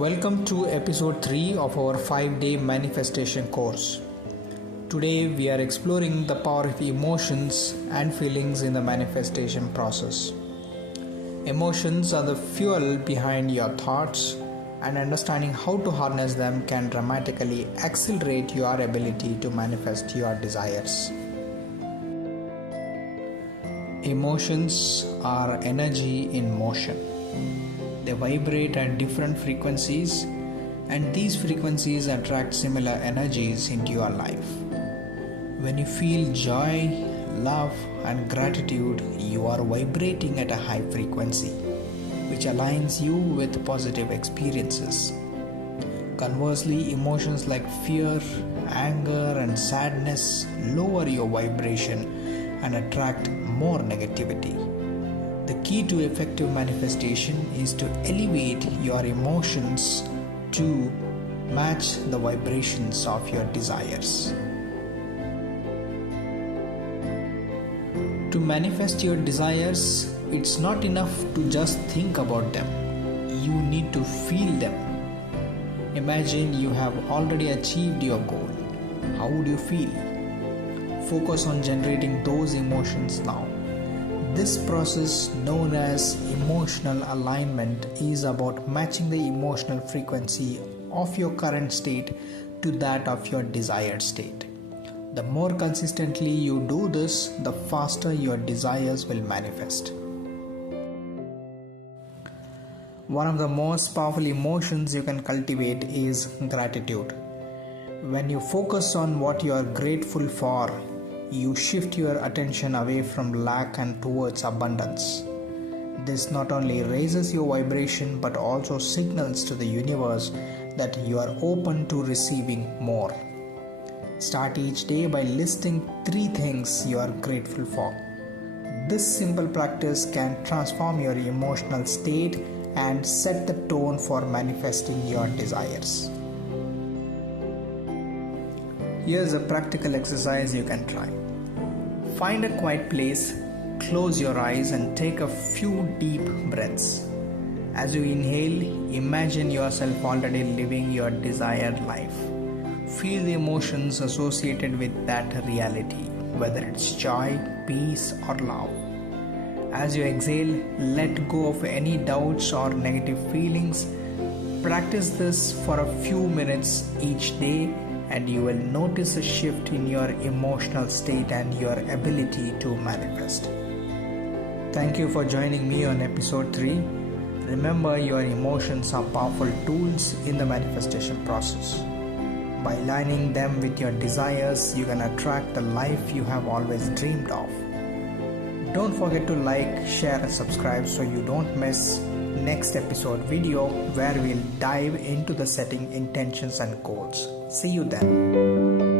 Welcome to episode 3 of our 5-day manifestation course. Today we are exploring the power of emotions and feelings in the manifestation process. Emotions are the fuel behind your thoughts, and understanding how to harness them can dramatically accelerate your ability to manifest your desires. Emotions are energy in motion. They vibrate at different frequencies, and these frequencies attract similar energies into your life. When you feel joy, love, and gratitude, you are vibrating at a high frequency, which aligns you with positive experiences. Conversely, emotions like fear, anger, and sadness lower your vibration and attract more negativity. The key to effective manifestation is to elevate your emotions to match the vibrations of your desires. To manifest your desires, it's not enough to just think about them. You need to feel them. Imagine you have already achieved your goal. How would you feel? Focus on generating those emotions now. This process, known as emotional alignment, is about matching the emotional frequency of your current state to that of your desired state. The more consistently you do this, the faster your desires will manifest. One of the most powerful emotions you can cultivate is gratitude. When you focus on what you are grateful for, you shift your attention away from lack and towards abundance. This not only raises your vibration but also signals to the universe that you are open to receiving more. Start each day by listing 3 things you are grateful for. This simple practice can transform your emotional state and set the tone for manifesting your desires. Here's a practical exercise you can try. Find a quiet place, close your eyes, and take a few deep breaths. As you inhale, imagine yourself already living your desired life. Feel the emotions associated with that reality, whether it's joy, peace, or love. As you exhale, let go of any doubts or negative feelings. Practice this for a few minutes each day, and you will notice a shift in your emotional state and your ability to manifest. Thank you for joining me on episode 3. Remember, your emotions are powerful tools in the manifestation process. By aligning them with your desires, you can attract the life you have always dreamed of. Don't forget to like, share, and subscribe so you don't miss next episode video where we'll dive into the setting intentions and goals. See you then.